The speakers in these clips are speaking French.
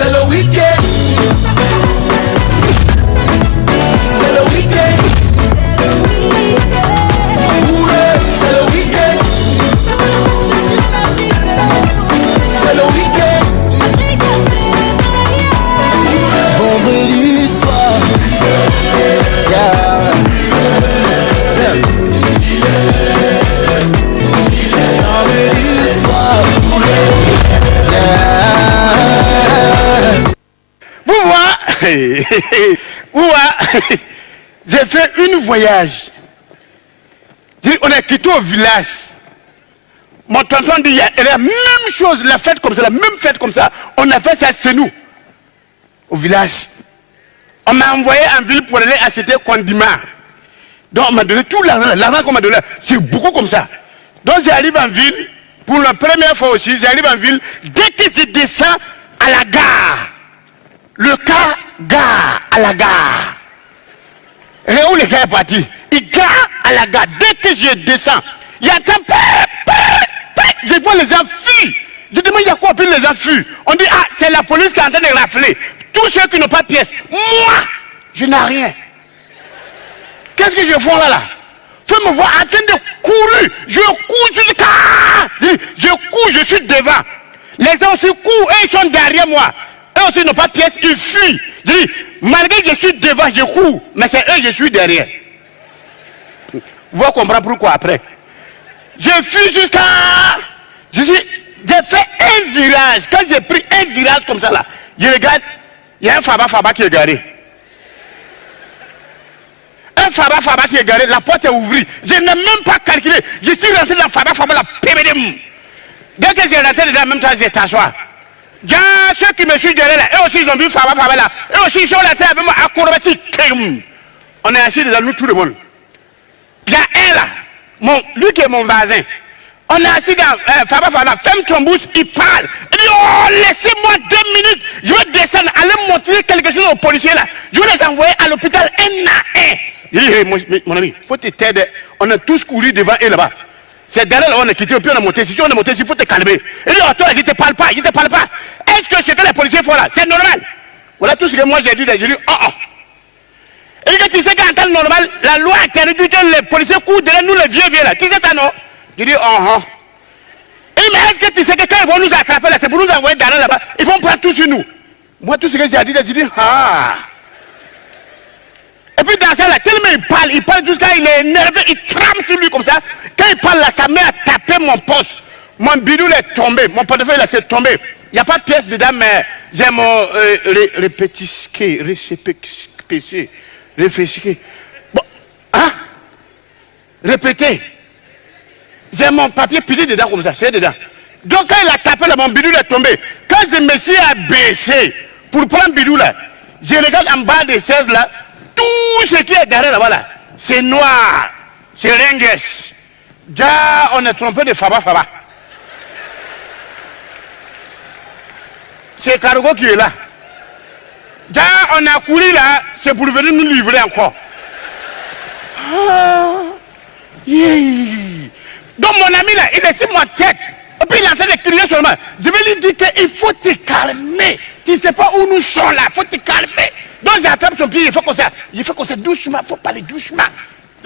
c'est le week-end. C'est le week-end. Ouais, c'est le week-end. C'est le week-end. Vendredi soir. Yeah. Samedi soir. Vous voyez, j'ai fait une voyage. On est quitté au village. Mon tonton dit, il y a la même chose, la fête comme ça, la même fête comme ça. On a fait ça chez nous, au village. On m'a envoyé en ville pour aller acheter condiments. Donc on m'a donné tout l'argent qu'on m'a donné. C'est beaucoup comme ça. Donc j'arrive en ville, pour la première fois aussi, j'arrive en ville, dès que je descends à la gare, le car gare à la gare. Et où le gars est parti? Il gare à la gare. Dès que je descends, il y a un temps, je vois les gens fuir. Je demande, il y a quoi? Puis les gens fuient. On dit, ah, c'est la police qui est en train de rafler. Tous ceux qui n'ont pas de pièces. Moi, je n'ai rien. Qu'est-ce que je fais là? Faut me voir en train de courir. Je cours, je cours, je suis devant. Les gens aussi courent et ils sont derrière moi. Eux aussi n'ont pas de pièces, ils fuient. Je dis, malgré que je suis devant, je cours, mais c'est eux, je suis derrière. Vous allez comprendre pourquoi après. Je fuis jusqu'à... J'ai fait un virage. Quand j'ai pris un virage comme ça là, je regarde, il y a un Faba qui est garé. Un Faba qui est garé, la porte est ouverte. Je n'ai même pas calculé. Je suis rentré dans Faba là, pébédém. Dès que j'ai rentré dedans, en même temps, j'ai t'asseoir. Ceux qui me suivent derrière là, eux aussi ils ont vu Faba là. Eux aussi ils sont rentrés avec moi à Kourbati. On est assis dedans, nous tout le monde. Il y a un là, lui qui est mon voisin. On est assis dans Faba là, ferme ton bouche, il parle. Il dit, oh, laissez-moi 2 minutes, je vais descendre, aller montrer quelque chose aux policiers là. Je vais les envoyer à l'hôpital un à un. Il dit, hey, mon ami, faut te t'aider. On a tous couru devant eux là-bas. C'est derrière là, on est quitté, puis on a monté. Si on est monté, il faut te calmer. Il dit, oh, toi, je te parle pas. Est-ce que ce que les policiers font là, c'est normal? Voilà tout ce que moi j'ai dit. J'ai dit, oh, oh. Et que tu sais qu'en temps normal, la loi interdit que les policiers courent derrière nous, les vieux là. Tu sais ça, non? Je dis, oh, oh. Et mais est-ce que tu sais que quand ils vont nous attraper là, c'est pour nous envoyer derrière là-bas, ils vont prendre tout sur nous. Moi, tout ce que j'ai dit, ah. Et puis dans ça là, tellement il parle jusqu'à il est énervé, il trame sur lui comme ça. Quand il parle là, ça met à taper mon poste. Mon bidou est tombé, mon portefeuille là c'est tombé. Il n'y a pas de pièce dedans, mais j'ai mon répétisqué. Bon, hein? Répétez. J'ai mon papier pilé dedans comme ça, c'est dedans. Donc quand il a tapé là, mon bidou est tombé. Quand je me suis abaissé pour prendre bidou là, je regarde en bas des 16 là, tout ce qui est derrière là-bas là, c'est noir, c'est ringues. Déjà, on est trompé de Faba. C'est Cargo qui est là. Déjà, on a couru là, c'est pour venir nous livrer encore. Ah, yeah. Donc mon ami là, il est sur ma tête. Et puis il est en train de crier seulement. Je vais lui dire qu'il faut te calmer. Tu ne sais pas où nous sommes là, il faut te calmer. Donc j'attrape son pied, il fait comme ça doucement, il faut parler doucement.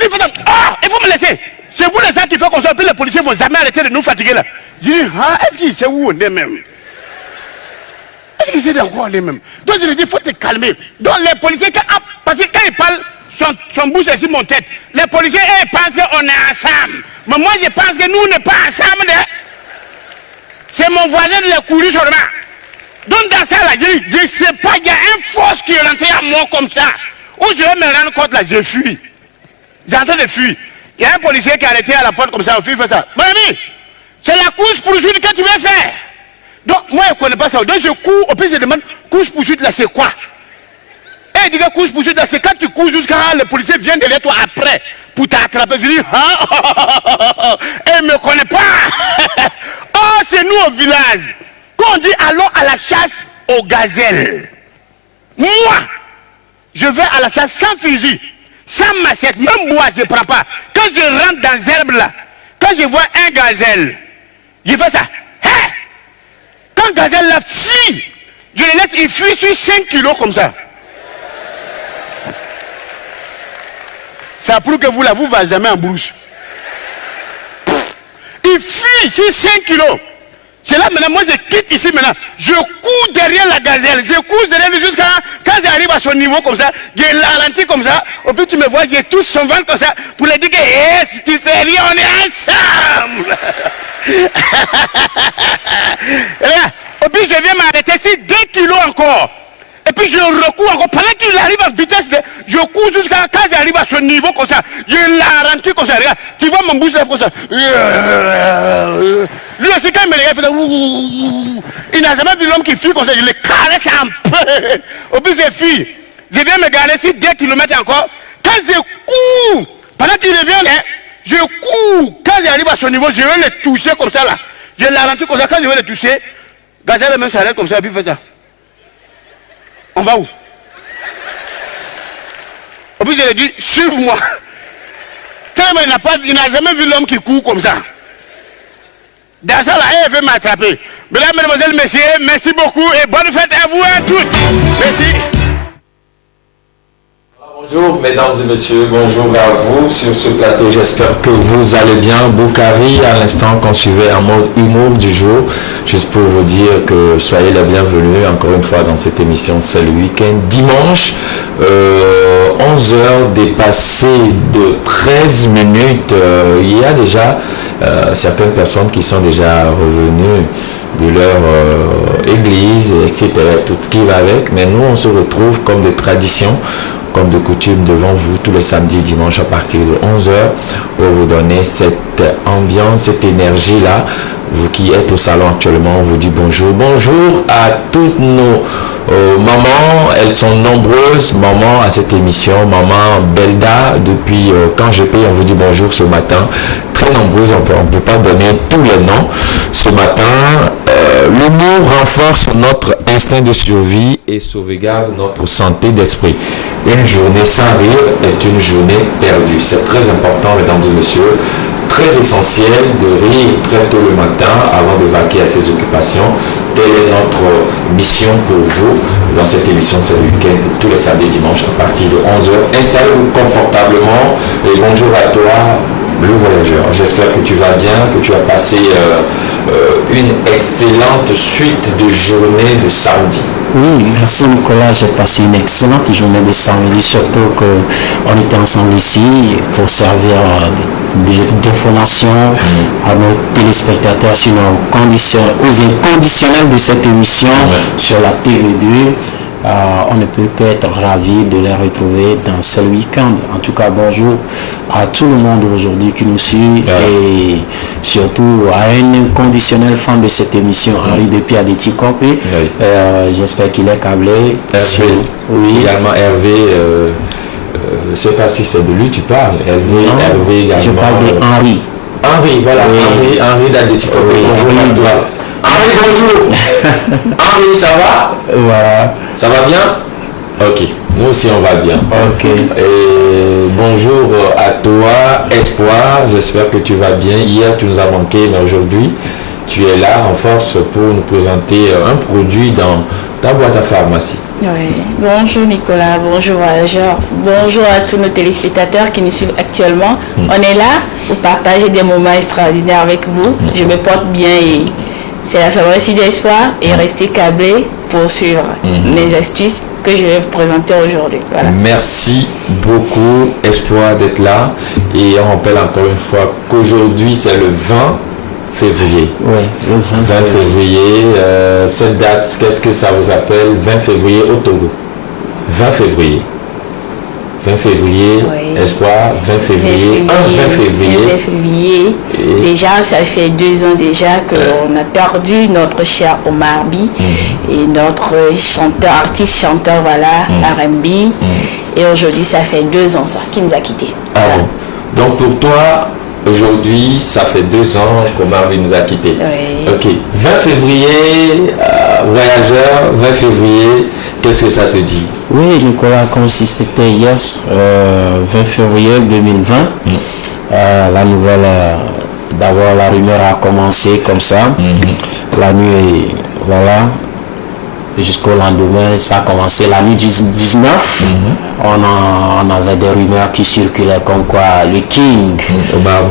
Il faut il faut me laisser. C'est vous les gens qui font comme ça, puis les policiers vont jamais arrêter de nous fatiguer là. Je dis, ah, est-ce qu'il sait où on est même? Est-ce qu'il sait encore on est même? Donc je lui dis, il faut te calmer. Donc les policiers, parce que quand ils parlent, son bouche est sur mon tête. Les policiers, ils pensent qu'on est ensemble. Mais moi, je pense que nous, on n'est pas ensemble. C'est mon voisin de les courir seulement. Donc dans ça, là, je ne sais pas, il y a une force qui est rentrée à moi comme ça. Où je vais me rendre compte, là, je fuis. J'ai en train de fuir. Il y a un policier qui est arrêté à la porte comme ça, au fil fait ça. Mon ami, c'est la course-poursuite que tu veux faire. Donc moi, je ne connais pas ça. Donc je cours, au plus je demande, course-poursuite là, c'est quoi? Et il dit que course-poursuite là, c'est quand tu cours jusqu'à le policier vient derrière toi après pour t'attraper. Je dis, ah, il ne me connaît pas. Oh, c'est nous au village. Quand on dit allons à la chasse aux gazelles, moi, je vais à la chasse sans fusil, sans machette, même bois, je ne prends pas. Quand je rentre dans les herbes là, quand je vois un gazelle, je fais ça. Hey! Quand le gazelle la fuit, Je le laisse, il fuit sur 5 kilos comme ça. Ça prouve que vous là, vous ne va jamais en brousse. Il fuit sur 5 kilos. C'est là maintenant, moi je quitte ici maintenant. Je cours derrière la gazelle. Je cours derrière lui jusqu'à quand j'arrive à son niveau comme ça. Je ralentis comme ça. Au plus tu me vois, je touche son ventre comme ça. Pour lui dire que si tu fais rien, on est ensemble. Et là, au plus je viens m'arrêter sur 2 kilos encore. Et puis je recours encore. Pendant qu'il arrive en vitesse, je cours jusqu'à quand j'arrive à son niveau comme ça. Je ralentis comme ça. Regarde, tu vois mon bouche là comme ça. Lui aussi quand il me regarde, il n'a jamais vu l'homme qui fuit comme ça. Je le caresse un peu. Au plus je fuis. Je viens me garer sur 2 kilomètres encore. Quand je cours, pendant qu'il revient, je cours. Quand j'arrive à son niveau, je vais le toucher comme ça là. Je ralentis comme ça. Quand je vais le toucher, Gazelle même s'arrête comme ça et puis fait ça. On va où? Au plus, je lui ai dit, suive-moi. Tellement il n'a jamais vu l'homme qui court comme ça. Dans ça, là, elle veut m'attraper. Mesdames, mesdemoiselles, messieurs, merci beaucoup et bonne fête à vous et à toutes. Merci. Bonjour mesdames et messieurs, bonjour à vous sur ce plateau, j'espère que vous allez bien. Boukari à l'instant qu'on suivait en mode humour du jour, juste pour vous dire que soyez les bienvenus encore une fois dans cette émission, c'est le week-end. Dimanche, 11h dépassé de 13 minutes, il y a déjà certaines personnes qui sont déjà revenues de leur église, etc., tout ce qui va avec, mais nous on se retrouve comme des traditions, comme de coutume devant vous tous les samedis et dimanches à partir de 11h pour vous donner cette ambiance, cette énergie-là. Vous qui êtes au salon actuellement, on vous dit bonjour. Bonjour à toutes nos mamans, elles sont nombreuses, maman à cette émission, maman Belda, depuis Quand je paye, on vous dit bonjour ce matin. Très nombreuses, on peut pas donner tous les noms. Ce matin, l'humour renforce notre instinct de survie et sauvegarde notre santé d'esprit. Une journée sans rire est une journée perdue. C'est très important, mesdames et messieurs. Très essentiel de rire très tôt le matin avant de vaquer à ses occupations. Telle est notre mission pour vous dans cette émission, c'est le week-end, tous les samedis et dimanches à partir de 11h. Installez-vous confortablement et bonjour à toi, le voyageur. J'espère que tu vas bien, que tu as passé une excellente suite de journées de samedi. Oui, merci Nicolas, j'ai passé une excellente journée de samedi, surtout qu'on était ensemble ici pour servir d'informations à nos téléspectateurs sur aux inconditionnels de cette émission sur la TV2. On ne peut qu'être ravi de les retrouver dans ce week-end. En tout cas, bonjour à tout le monde aujourd'hui qui nous suit et surtout à un inconditionnel fan de cette émission, Henri depuis Adéti-Copé. J'espère qu'il est câblé. Hervé, oui. Également Hervé, je ne sais pas si c'est de lui tu parles. Hervé également. Je parle de Henri. Henri, voilà, oui. Henri d'Adéti-Copé. Oui, bonjour à toi. Henri, bonjour. Henri, ça va? Voilà. Ça va bien? Ok, nous aussi on va bien. Ok. Et bonjour à toi, Espoir, j'espère que tu vas bien. Hier tu nous as manqué, mais aujourd'hui tu es là en force pour nous présenter un produit dans ta boîte à pharmacie. Oui. Bonjour Nicolas, bonjour voyageurs, bonjour à tous nos téléspectateurs qui nous suivent actuellement. On est là pour partager des moments extraordinaires avec vous. Je me porte bien et c'est la pharmacie d'Espoir et restez câblés pour suivre les astuces que je vais vous présenter aujourd'hui. Voilà. Merci beaucoup Espoir d'être là et on rappelle encore une fois qu'aujourd'hui c'est le 20 février. Oui, le 20 février. Cette date, qu'est-ce que ça vous rappelle? 20 février au Togo. 20 février. 20 février, oui. Espoir, 20 février, 20 février. Et déjà, ça fait 2 ans déjà qu'on a perdu notre cher Omar Bi et notre artiste-chanteur, voilà, R&B. Et aujourd'hui, ça fait 2 ans ça, qui nous a quittés. Ah voilà. bon. Donc pour toi, aujourd'hui, ça fait 2 ans qu'Omar Bi nous a quittés. Oui. Ok. 20 février, voyageur, 20 février, qu'est-ce que ça te dit? Oui, Nicolas, comme si c'était hier, 20 février 2020, la nouvelle, d'abord la rumeur a commencé comme ça, la nuit, voilà, 20 jusqu'au lendemain. Ça a commencé la nuit du 19. On avait des rumeurs qui circulaient comme quoi le King Omar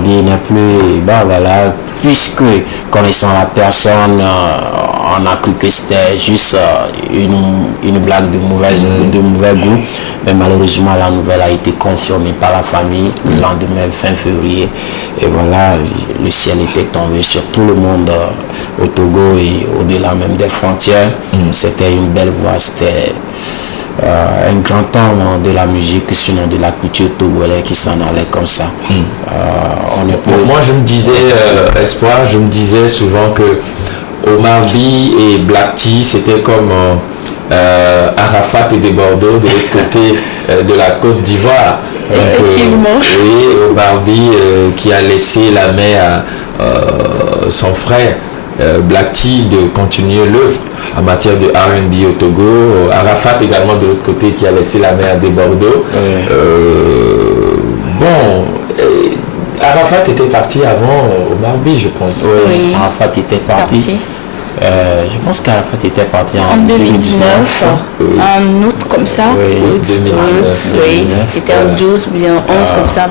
B n'est plus. Voilà, puisque connaissant la personne, on a cru que c'était juste une blague de mauvais goût. Mais malheureusement, la nouvelle a été confirmée par la famille le lendemain, fin février. Et voilà, le ciel était tombé sur tout le monde au Togo et au-delà même des frontières. C'était une belle voix, c'était un grand homme de la musique, sinon de la culture togolaise qui s'en allait comme ça. Moi, je me disais, Espoir, je me disais souvent que Omar B et Black T, c'était comme Arafat et des Bordeaux de l'autre côté de la Côte d'Ivoire. Effectivement. Oui, Omar B qui a laissé la main à son frère Black T de continuer l'œuvre en matière de R&B au Togo. Arafat également de l'autre côté qui a laissé la main à des Bordeaux. Arafat était parti avant Omar B, je pense. Oui. Arafat était parti. Je pense qu'Arafat était parti en 2019, en août comme ça. Oui, août, 2019. Oui, c'était en 12 ou bien 11 comme ça.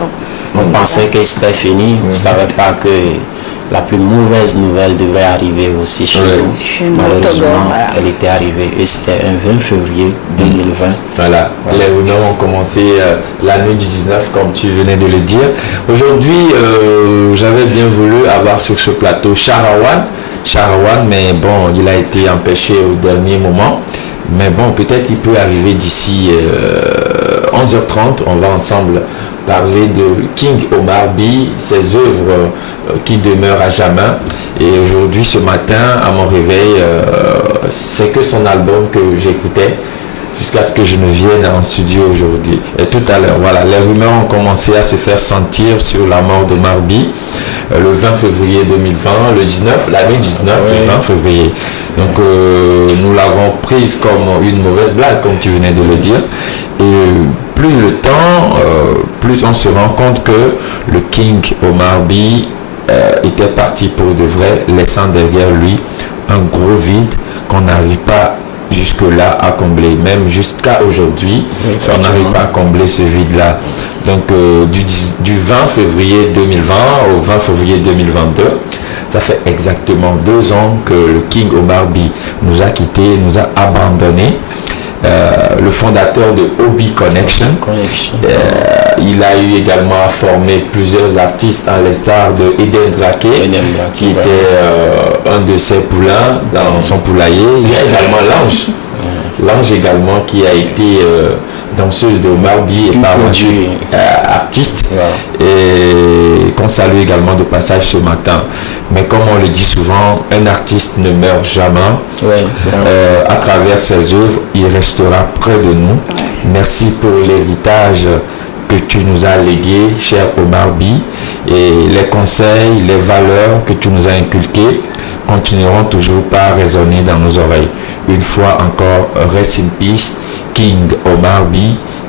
On pensait que c'était fini. On ne savait pas que la plus mauvaise nouvelle devrait arriver aussi chez nous. Malheureusement, elle était arrivée et c'était un 20 février 2020. Voilà, les rumeurs ont commencé la nuit du 19, comme tu venais de le dire. Aujourd'hui, j'avais bien voulu avoir sur ce plateau Charawan, mais bon, il a été empêché au dernier moment. Mais bon, peut-être il peut arriver d'ici 11h30. On va ensemble parler de King Omar B, ses œuvres qui demeurent à jamais. Et aujourd'hui, ce matin, à mon réveil, c'est que son album que j'écoutais jusqu'à ce que je ne vienne en studio aujourd'hui. Et tout à l'heure, voilà, les rumeurs ont commencé à se faire sentir sur la mort d'Omar B le 20 février 2020, le 19, l'année 19, le 20 février. Donc nous l'avons prise comme une mauvaise blague, comme tu venais de le dire. Et plus le temps, plus on se rend compte que le King Omar B était parti pour de vrai, laissant derrière lui un gros vide qu'on n'arrive pas jusque-là à combler, même jusqu'à aujourd'hui, on n'arrive pas à combler ce vide-là. Donc du 20 février 2020 au 20 février 2022, ça fait exactement 2 ans que le King Omar B nous a quittés, nous a abandonnés. Le fondateur de Obi Connection. Il a eu également à former plusieurs artistes à l'instar de Eden Drake, qui était un de ses poulains dans son poulailler. Il y a également Lange également qui a été danseuse de Omar B et parodie artiste et qu'on salue également de passage ce matin. Mais comme on le dit souvent, un artiste ne meurt jamais. À travers ses œuvres, il restera près de nous. Merci pour l'héritage que tu nous as légué, cher Omar B, et les conseils, les valeurs que tu nous as inculquées continueront toujours par résonner dans nos oreilles. Une fois encore, rest in peace, King Omar B.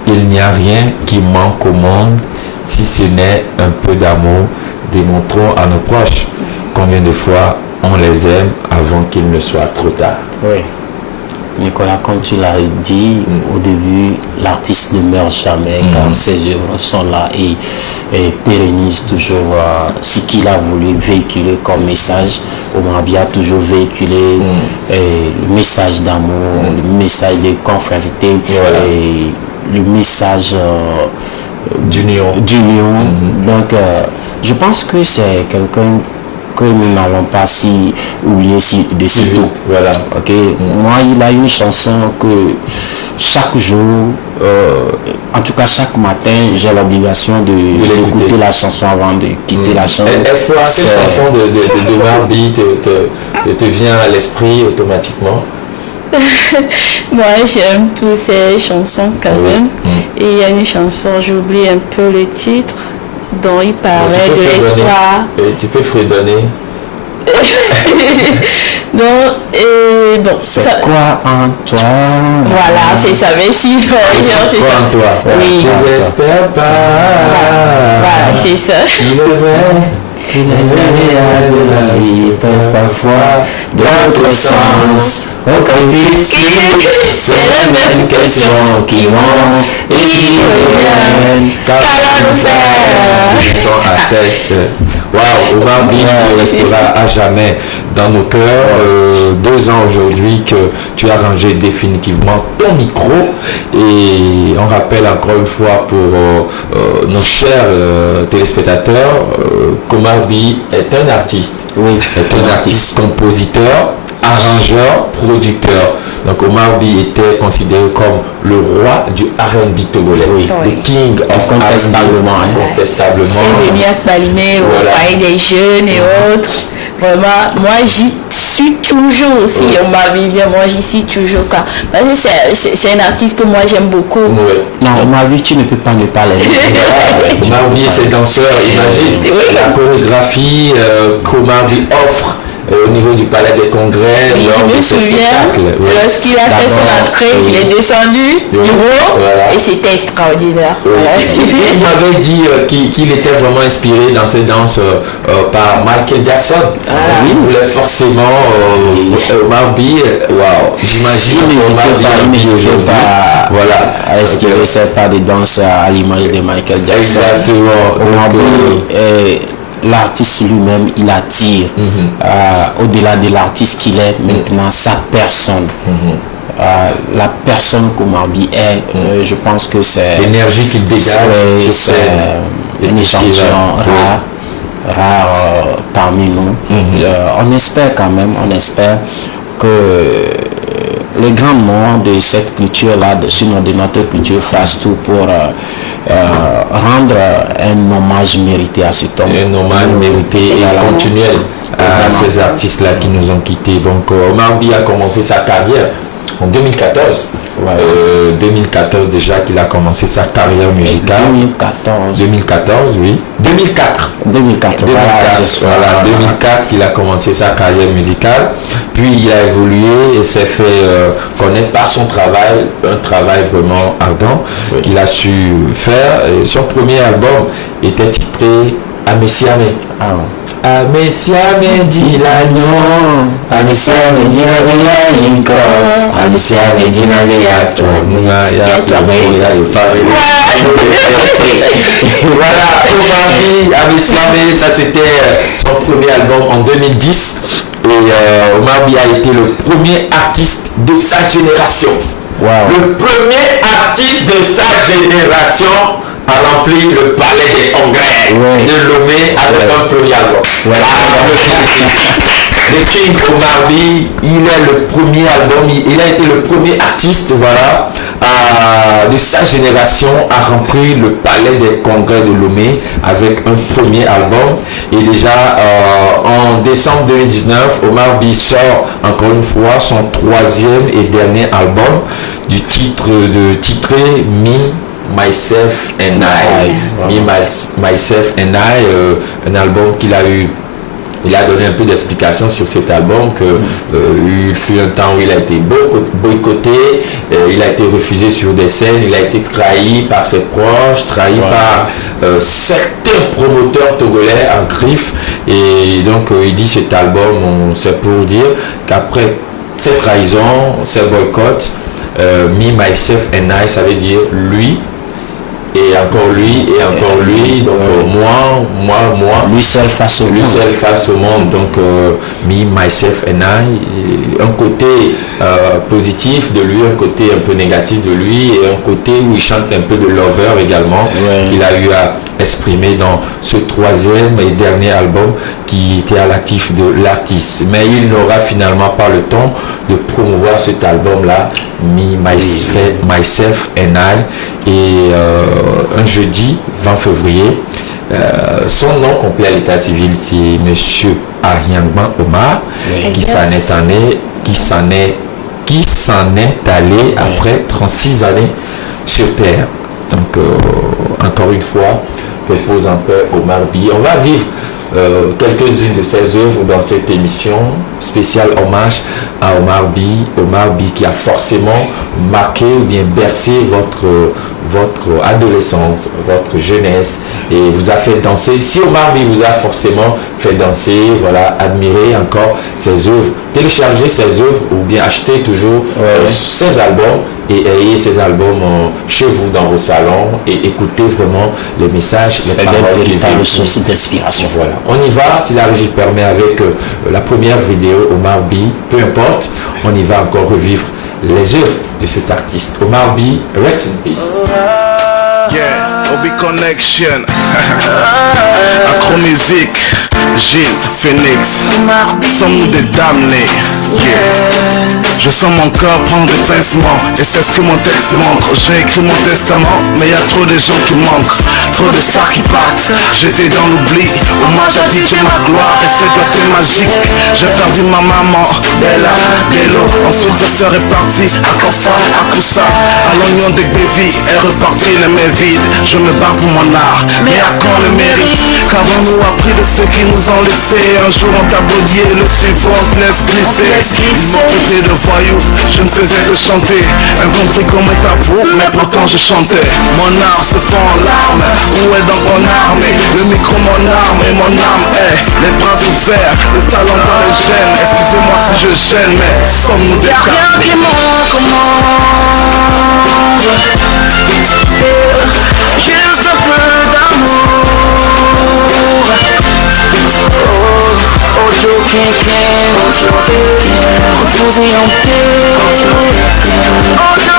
Il n'y a rien qui manque au monde si ce n'est un peu d'amour. Démontrons à nos proches combien de fois on les aime avant qu'il ne soit trop tard. Oui. Nicolas, comme tu l'as dit au début, l'artiste ne meurt jamais car ses œuvres sont là et pérennisent toujours ce qu'il a voulu véhiculer comme message. Omar B a toujours véhiculé le message d'amour, le message de confraternité, et le message d'union. Donc, je pense que c'est quelqu'un que nous n'allons pas oublier de sitôt. Voilà. Moi, il a une chanson que chaque jour, en tout cas chaque matin, j'ai l'obligation d'écouter la chanson avant de quitter la chambre. Espoir, quelle chanson de Omar B te vient à l'esprit automatiquement? Moi, j'aime toutes ces chansons quand même. Et il y a une chanson, j'oublie un peu le titre, dont il parlait de l'espoir. Tu peux fredonner. C'est quoi en toi? Voilà, c'est ça. Mais si, c'est quoi en toi? Oui. Je n'espère pas. Voilà, c'est ça. Il est vrai que les aléas de la vie peuvent parfois d'autres sens C'est les mêmes questions qui vont et qui reviennent. Qu'allons-nous faire à sèche. Waouh, Omar By restera à jamais dans nos cœurs. 2 ans aujourd'hui que tu as rangé définitivement ton micro. Et on rappelle encore une fois pour nos chers téléspectateurs qu'Omar By est un artiste. Oui, est un artiste, compositeur, arrangeur, producteur. Donc Omar By était considéré comme le roi du R&B togolais, le king of Incontestablement, R&B, incontestablement. C'est venu à Palimé, au foyer des jeunes et autres. Vraiment, moi j'y suis toujours aussi. Omar By vient, moi j'y suis toujours. Quoi. Parce que c'est un artiste que moi j'aime beaucoup. Non, Omar By, tu ne peux pas me parler. Omar By et ses danseurs, imagine la chorégraphie qu'Omar By offre au niveau du palais des congrès, Oui, je me souviens, lorsqu'il a fait son entrée, il est descendu du haut, et c'était extraordinaire. Il m'avait dit qu'il était vraiment inspiré dans ses danses par Michael Jackson. Il voulait forcément Omar By. Waouh, j'imagine Omar By aujourd'hui. Voilà. Est-ce qu'il ne sait pas de danse à l'image de Michael Jackson? Exactement. Omar By, l'artiste lui-même, il attire au-delà de l'artiste qu'il est maintenant sa personne. La personne qu'Omar By est, je pense que c'est l'énergie qu'il dégage sur scène, un échantillon rare parmi nous. On espère quand même, que les grands noms de cette culture-là, sinon de notre culture, fassent tout pour rendre un hommage mérité à cet homme. Un hommage mérité et continuel à ces artistes-là qui nous ont quittés. Donc Omar By a commencé sa carrière en 2014. 2014 déjà qu'il a commencé sa carrière musicale. 2014, oui. 2004. 2004 qu'il a commencé sa carrière musicale. Puis il a évolué et s'est fait connaître par son travail, un travail vraiment ardent qu'il a su faire. Et son premier album était titré Amesiame. Amesiame di l'agnon, Amesiame di l'inco, Amesiame di Voilà, Omar By, Amesiame, ça c'était son premier album en 2010. Et Omar By a été le premier artiste de sa génération. Le premier artiste de sa génération a rempli le palais des congrès de Lomé avec un premier album. Le King Omar By, il est le premier album, il a été le premier artiste de sa génération à remplir le palais des congrès de Lomé avec un premier album. Et déjà en décembre 2019, Omar By sort encore une fois son 3e et dernier album du titré Me, Myself and I. Me, Myself and I, un album qu'il a eu. Il a donné un peu d'explication sur cet album il fut un temps où il a été boycotté, il a été refusé sur des scènes, il a été trahi par ses proches, trahi par certains promoteurs togolais en griffe. Et donc il dit cet album, c'est pour dire qu'après cette trahison, ces boycotts, Me, Myself and I, ça veut dire lui, et encore lui, et encore lui, donc moi, lui seul face au monde, donc Me, Myself and I, un côté positif de lui, un côté un peu négatif de lui, et un côté où il chante un peu de lover également, qu'il a eu à exprimer dans ce 3e et dernier album qui était à l'actif de l'artiste. Mais il n'aura finalement pas le temps de promouvoir cet album-là, Me, Myself and I, et un jeudi 20 février, son nom complet à l'état civil, c'est Monsieur Ariangban Omar, qui s'en est allé après 36 années sur terre. Donc encore une fois, repose en paix Omar By. On va vivre quelques-unes de ses œuvres dans cette émission spéciale hommage à Omar By qui a forcément marqué ou bien bercé votre adolescence, votre jeunesse et vous a fait danser. Si Omar By vous a forcément fait danser, voilà, admirez encore ses œuvres, téléchargez ses œuvres ou bien achetez toujours ses albums et ayez ces albums chez vous dans vos salons et écoutez vraiment les messages, les paroles, une véritable source d'inspiration. Voilà, on y va si la régie le permet avec la première vidéo Omar By, peu importe, on y va encore revivre les œuvres de cet artiste. Omar By, rest in peace. Yeah, Obi Connection. Acromusique, Gilles, Phoenix. Sommes-nous des damnés? Yeah. Je sens mon corps prendre des pincements et c'est ce que mon texte montre. J'ai écrit mon testament, mais y a trop de gens qui manquent, trop de stars qui partent. J'étais dans l'oubli, hommage à DJ ma gloire et c'est doigté magique. J'ai perdu ma maman, Bella, Bello. Ensuite sa sœur est partie, à Kofa, à Koussa. À l'oignon de Bévi, est repartie les mains vides. Je me bats pour mon art, mais à quand le mérite? Qu'avons-nous appris de ceux qui nous ont laissés? Un jour on t'a baudié, le suivant on te laisse glisser. Ils m'ont traité de voyou, je ne faisais que chanter. Incompris comme un tabou, mais pourtant je chantais. Mon art se fond en larmes, où est donc mon armée? Le micro mon arme et mon âme est les bras ouverts, le talent dans les gènes. Excusez-moi si je gêne, mais sommes-nous des carnés? Y'a rien qui manque au monde, juste un peu d'amour. Ojo Kenken, reposer en paix. Ojo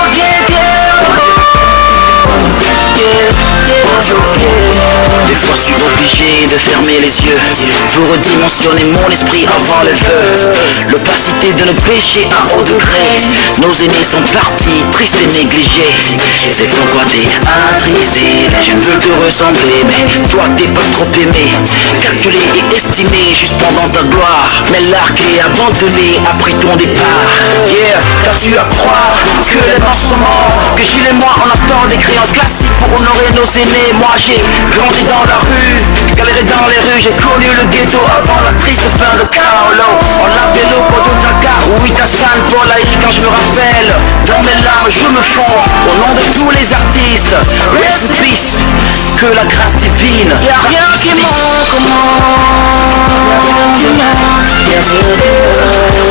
Des fois je suis obligé de fermer les yeux pour redimensionner mon esprit avant le vœu. L'opacité de nos péchés à haut degré. Nos aînés sont partis, tristes et négligés. C'est pourquoi t'es attristé. Je veux te ressembler, mais toi t'es pas trop aimé. Calculé et estimé juste pendant ta gloire. Mais l'arc est abandonné après ton départ. Yeah, car tu as croire que les morts sont morts, que Gilles et moi on attend des créances classiques pour honorer nos aînés. Moi j'ai grandi dans la rue, galéré dans les rues, j'ai connu le ghetto avant la triste fin de Kaolo. On l'appelait l'eau pour Djaka, oui Tassan pour l'Aïe. Quand je me rappelle, dans mes larmes je me fonds au nom de tous les artistes. Rest in peace, que la grâce divine. Y'a rien qui manque au monde,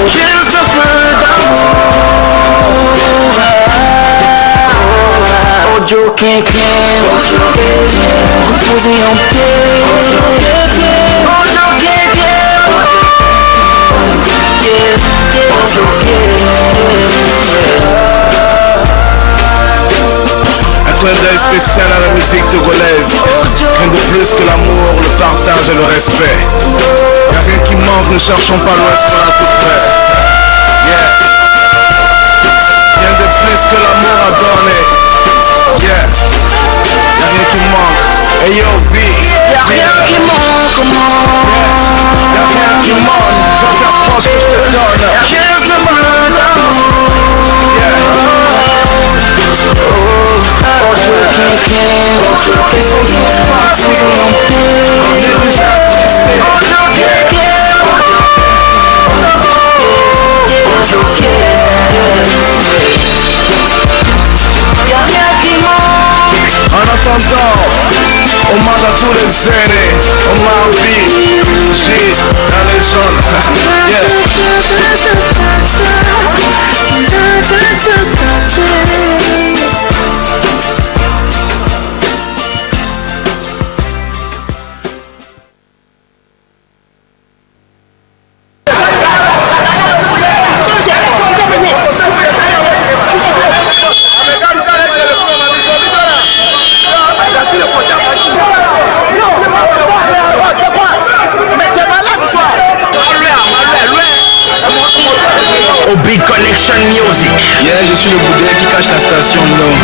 juste un peu d'amour. Ojo Kenken, reposer en paix. Ojo Kenken, Ojo Un clin d'œil spécial à la musique togolaise. Rien de plus que l'amour, le partage et le respect. Y'a rien qui manque, ne cherchons pas l'ouest, qu'on a tout près. Yeah. Rien de plus que l'amour à donner. Yeah, y'a rien qui manque. Hey yo, B, y'a rien qui manque au monde. Y'a rien qui manque. Quand j'approche que je te donne. Y'a juste un peu d'amour. Ojo Kenken, reposer en paix. Ojo Kenken, Ojo Kenken. Y'a rien qui manque. En attendant, hommage à tous les aînés. Omar By, Gilles, la légende. Yeah. Obi Connection Music. Yeah, je suis le boudet qui cache la station de l'eau.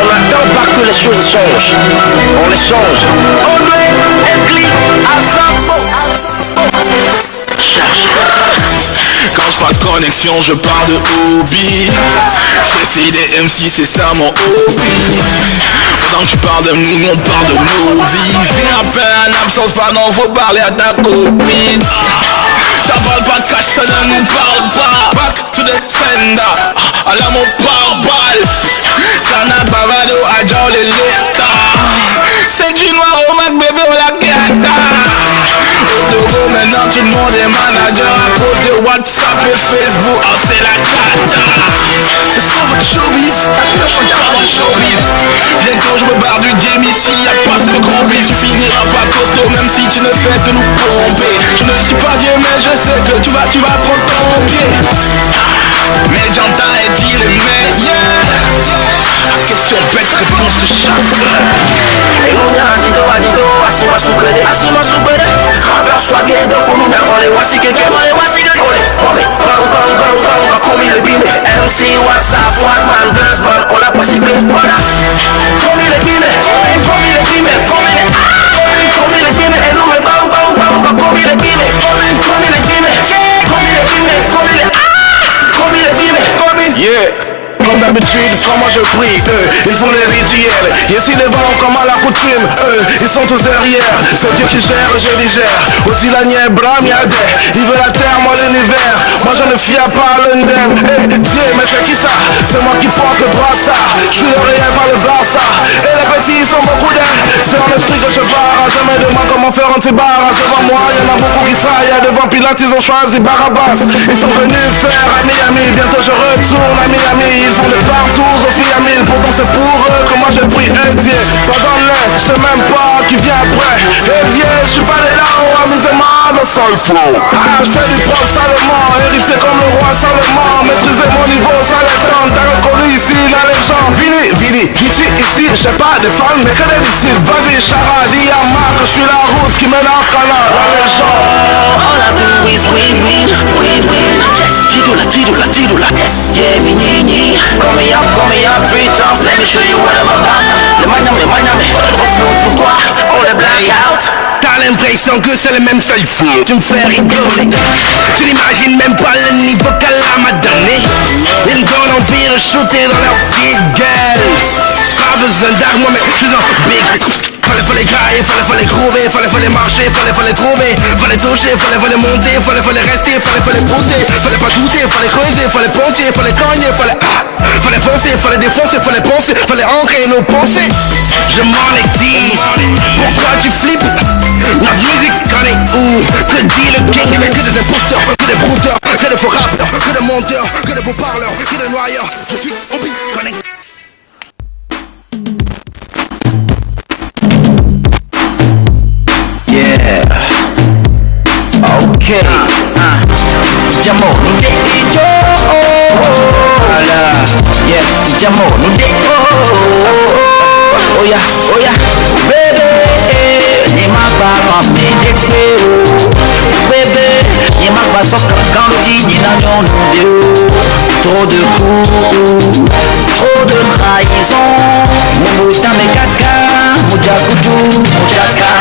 On n'attend pas que les choses changent, on les change. Audrey, Egli, Asapo. Charge. Quand je parle de connexion, je parle de hobby. Fais des MC, c'est ça mon hobby. Pendant que tu parles de nous, on parle de nos vies. Viens à peine, absence, pardon, faut parler à ta copine. Ça parle pas de cash, ça ne nous parle pas. Back to the sender, à la mon pare-balle. Cana Bavado, et la cata. C'est ça votre showbiz, je suis pas dans le showbiz. Bientôt je me barre du game ici, y'a pas de gros bif. Tu finiras pas costaud même si tu ne fais que nous pomper. Je ne suis pas vieux mais je sais que tu vas prendre ton pied. Médianta est dit le meilleur. La question bête, réponse de chasse. Et nous vient Adido, assis-moi sous pédé. Rappeur swagué, donc on nous met en les voici que commis le bime. MC, WhatsApp, Froidman, Glassman, on l'a pas si bien, voilà. Commis le bime, commis le bime, commis le bime, et nous met commis le bime, commis le bime, yeah. Comme d'habitude, comment je prie, ils font les rituels. Ici les vents comme à la coutume, ils sont tous derrière. C'est Dieu qui gère, je digère. Aussi la niebra, miadé. Il veut la terre, moi l'univers. Moi je ne fiais pas l'undem. Dieu, mais c'est qui ça? C'est moi qui porte le brassard. Je suis le réel, pas le Barça. Et les petits ils sont beaucoup d'aide. C'est en esprit que je pars. Je me demande comment faire anti-barrage. Devant moi, y'en a beaucoup qui faillent. Devant Pilate, ils ont choisi Barabbas. Ils sont venus faire à Miami. Bientôt je retourne à Miami. Ils font de partout, Sophie à 1000. Pourtant c'est pour eux que moi je prie un Dieu. Pardonne-le, je sais même pas qui vient après. Et viens, je suis pas là haut, amusez-moi dans son flow. Ah, je fais du propre salement, héritier comme le roi Salomon. Maîtriser mon niveau, ça l'étonne. T'as reconnu ici la légende. Vini, Vici ici, j'ai pas de femmes, mais que des disciples. Vas-y, Chara, dis à Marc que je suis la route qui mène en canal. La légende. All I do is win. Tidula, yes, yeah, mini. Call me up 3 times, let me show you what I'm about. Le Miami, on flow pour toi, on le blackout. T'as l'impression que c'est le même seul fou. Tu me fais rigoler. Tu n'imagines même pas le niveau qu'elle m'a donné. Ils me donnent envie de shooter dans leur petite gueule. Pas besoin d'armes, mais je suis un big. Fallait grailler, fallait groover, fallait marcher, fallait trouver, fallait toucher, fallait monter, fallait rester, fallait pousser, fallait pas douter, fallait creuser, fallait poncer, fallait cogner, fallait foncer, fallait défoncer, fallait penser, fallait ancrer nos pensées. Je m'en ai dit, pourquoi tu flippes? Notre musique en est où? Que dit le king? Que des imposteurs, que des brouteurs, que des faux rappeurs, que des menteurs, que des beaux parleurs, que des noyeurs. Je suis Obi Connect. Yeah. Okay. Jamo ni de jo. Ala. Yeah. Jamo ni de. Oh yeah. Baby, ni ma ba me de pe. Baby, ni ma ba so quand le dit ni na non de. Trop de coups, trop de trahison. Mon boutin me caca, mon jagoudou, mon jaka.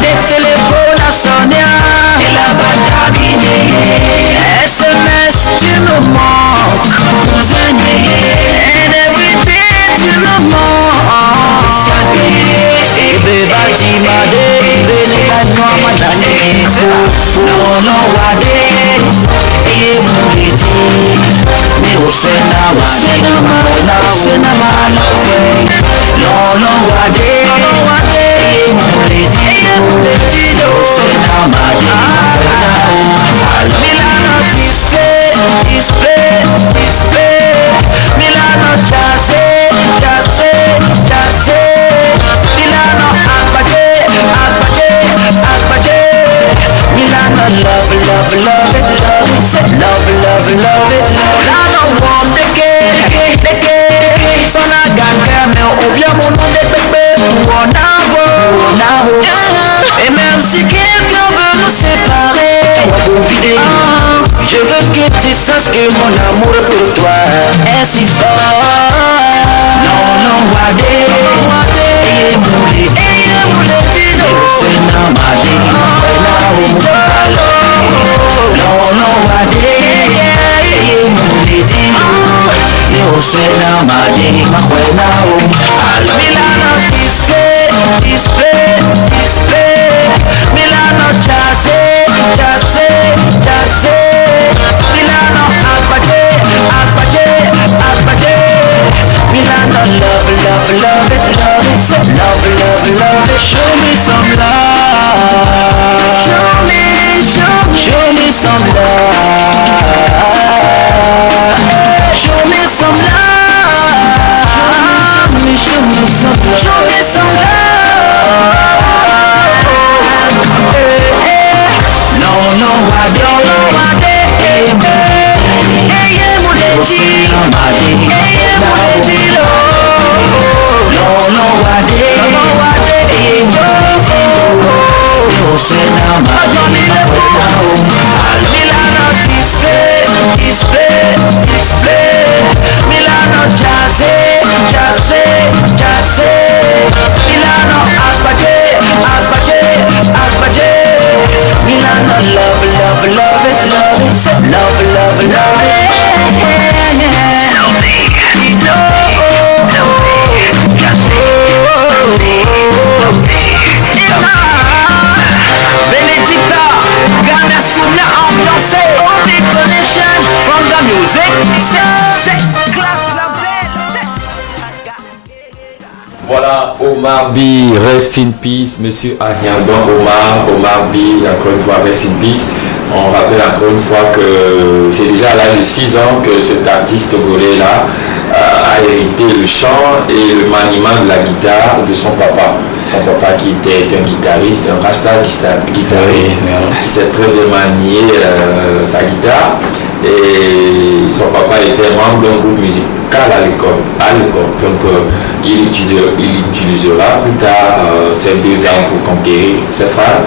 Des téléphones à sonner et la bande à dîner. SMS, tu me manques, and everything tu me manques. Et bébé, tu m'as dit, bébé, la noix m'a donné. Non, wadé, et mon léti. Mais au Sénat, non, wadé, et mon léti. Milano display. Milano jazzy. Milano akbaje. Milano love it. Milano want the gay. Sona ganga me obiamo non de bébé. Wanavo. Et même si quelqu'un veut nous séparer, je veux que tu saches que mon amour pour toi est si fort. Non, wadé, et moulé, c'est namade, non, wadé, et moulé, c'est namade, ma buena, Milano display. Milano jazzy. Milano akbaje. Milano love it. Love it. Show me some love. Show me some love. Voilà, Omar B, rest in peace, monsieur Agnandon Omar B, encore une fois, rest in peace. On rappelle encore une fois que c'est déjà à l'âge de 6 ans que cet artiste togolais-là a hérité le chant et le maniement de la guitare de son papa. Son papa qui était un guitariste, un rasta guitariste, qui sait très bien manier sa guitare. Et son papa était membre d'un groupe musical à l'école. Donc il utilisera plus tard ses 2 ans pour conquérir ses fans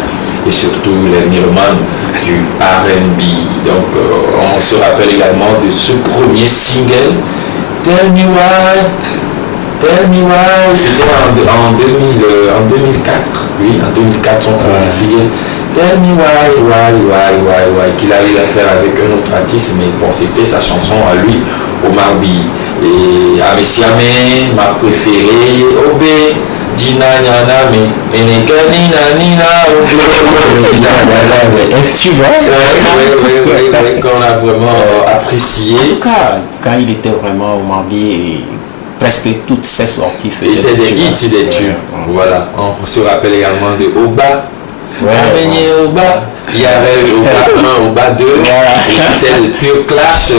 et surtout les myromanes du R&B. Donc on se rappelle également de ce premier single, Tell Me Why, c'était en 2004, oui, en 2004 son premier single. Tell me why, qu'il a eu à faire avec un autre artiste, mais bon, c'était sa chanson à lui, Omar B. Et Amessiame, ma préférée, Obé, Dina Nana, mais Nina, Tu vois? Oui, qu'on a vraiment apprécié. En tout cas, quand il était vraiment Omar B, presque toutes ses sorties faisaient des hits, des tubes. Voilà, on se rappelle également de Oba. Oba. Il y avait Oba 1, Oba 2, et c'était le pur clash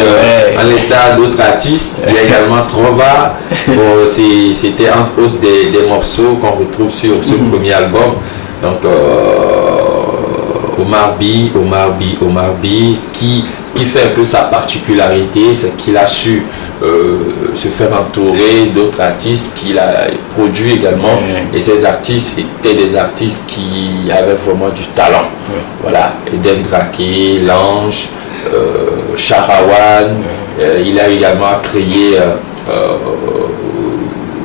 à l'instar d'autres artistes. Il y a également Trova. Bon, c'était entre autres des morceaux qu'on retrouve sur ce premier album. Donc Omar B, ce qui fait un peu sa particularité, c'est qu'il a su se faire entourer d'autres artistes qu'il a produits également, et ces artistes étaient des artistes qui avaient vraiment du talent. Voilà, Eden Drake, Lange, Charawan, il a également créé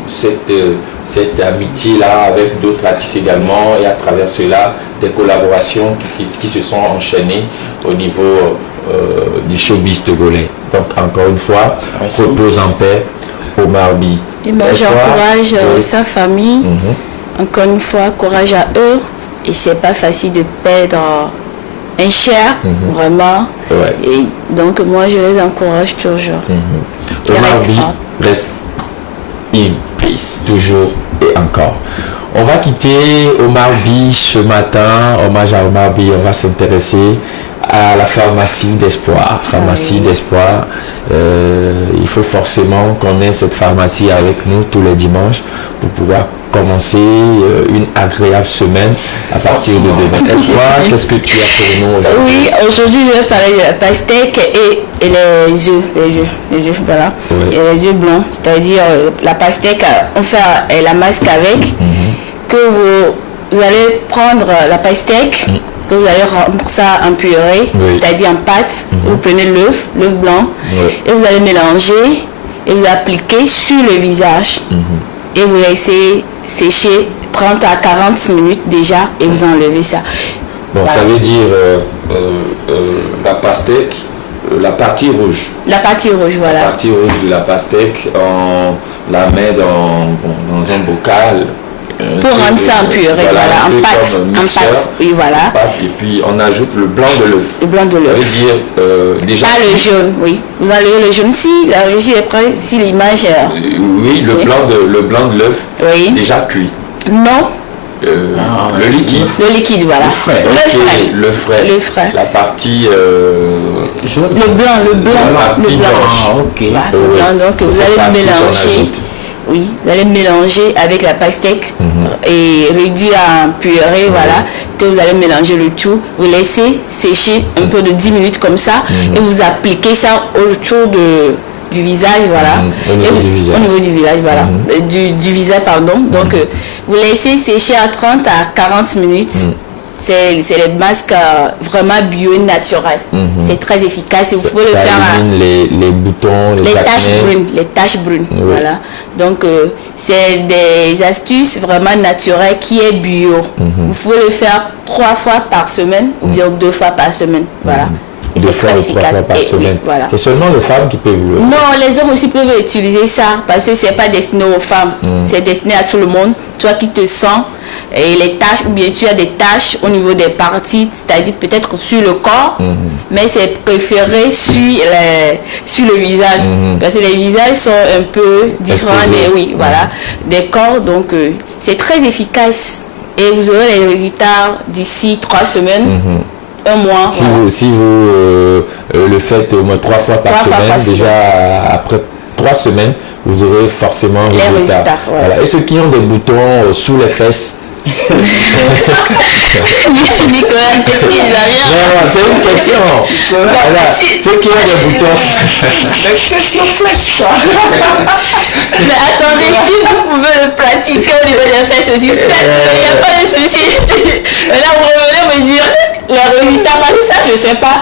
cette amitié-là avec d'autres artistes également, et à travers cela, des collaborations qui se sont enchaînées au niveau du showbiz togolais. Donc encore une fois, repose en paix, Omar B. Et moi j'encourage sa famille, encore une fois, courage à eux, et c'est pas facile de perdre un cher, vraiment. Et donc moi je les encourage toujours. Omar B, reste in peace, toujours et encore. On va quitter Omar B ce matin, hommage à Omar B, on va s'intéresser à la pharmacie d'espoir. D'espoir, il faut forcément qu'on ait cette pharmacie avec nous tous les dimanches pour pouvoir commencer une agréable semaine à partir de demain. Espoir, qu'est-ce que tu as pour nous aujourd'hui? Oui, aujourd'hui je vais parler de la pastèque et les œufs, voilà. Et les œufs blancs, c'est-à-dire la pastèque, on fait la masque avec, que vous allez prendre la pastèque, que vous allez rendre ça en purée, c'est-à-dire en pâte. Vous prenez l'œuf blanc, et vous allez mélanger, et vous appliquez sur le visage, et vous laissez sécher 30 à 40 minutes déjà, et vous enlevez ça. Bon, voilà. Ça veut dire la pastèque, la partie rouge. La partie rouge, voilà. La partie rouge de la pastèque, on la met dans un bocal. Pour rendre ça en purée, voilà, en pâte, oui, voilà. Et puis on ajoute le blanc de l'œuf. Le blanc de l'œuf. Ça veut dire déjà. Pas le jaune, oui. Vous enlevez le jaune si la régie est prête, si l'image. Oui, le blanc de l'œuf déjà cuit. Non. Le liquide. Le liquide, voilà. Le frais. La partie jaune. Le blanc. La partie blanche. Voilà, donc vous allez mélanger. Oui, vous allez mélanger avec la pastèque et réduire en purée, voilà, que vous allez mélanger le tout. Vous laissez sécher un peu de 10 minutes comme ça et vous appliquez ça autour de du visage, voilà. Au niveau du visage. Au niveau du visage, voilà. Du visage, pardon. Donc, vous laissez sécher à 30 à 40 minutes. C'est les masques vraiment bio naturels. C'est très efficace. Vous pouvez le Ça faire à élimine les boutons, les acnés. les taches brunes. Oui. Voilà. Donc, c'est des astuces vraiment naturelles qui est bio. Vous pouvez le faire 3 fois par semaine ou bien 2 fois par semaine. Voilà. Et 2 c'est fois très ou 3 efficace. fois par Et semaine. oui, voilà. C'est seulement les femmes qui peuvent le Non, les hommes aussi peuvent utiliser ça parce que c'est pas destiné aux femmes, c'est destiné à tout le monde. Toi qui te sens et les taches, ou bien tu as des taches au niveau des parties, c'est-à-dire peut-être sur le corps, mais c'est préféré sur le visage parce que les visages sont un peu différents des corps, donc c'est très efficace et vous aurez les résultats d'ici 3 semaines. Un mois. Si vous le faites au moins 3 fois par semaine, déjà après 3 semaines, vous aurez forcément les résultats. Voilà. Et ceux qui ont des boutons sous les fesses. Nicolas, non, c'est une question. Voilà. Ceux qui ont des boutons. Mais attendez, si vous pouvez le pratiquer au niveau des fesses aussi, faites-le, il n'y a pas de souci. Là, vous revenez me dire les résultats, parce que ça, je ne sais pas.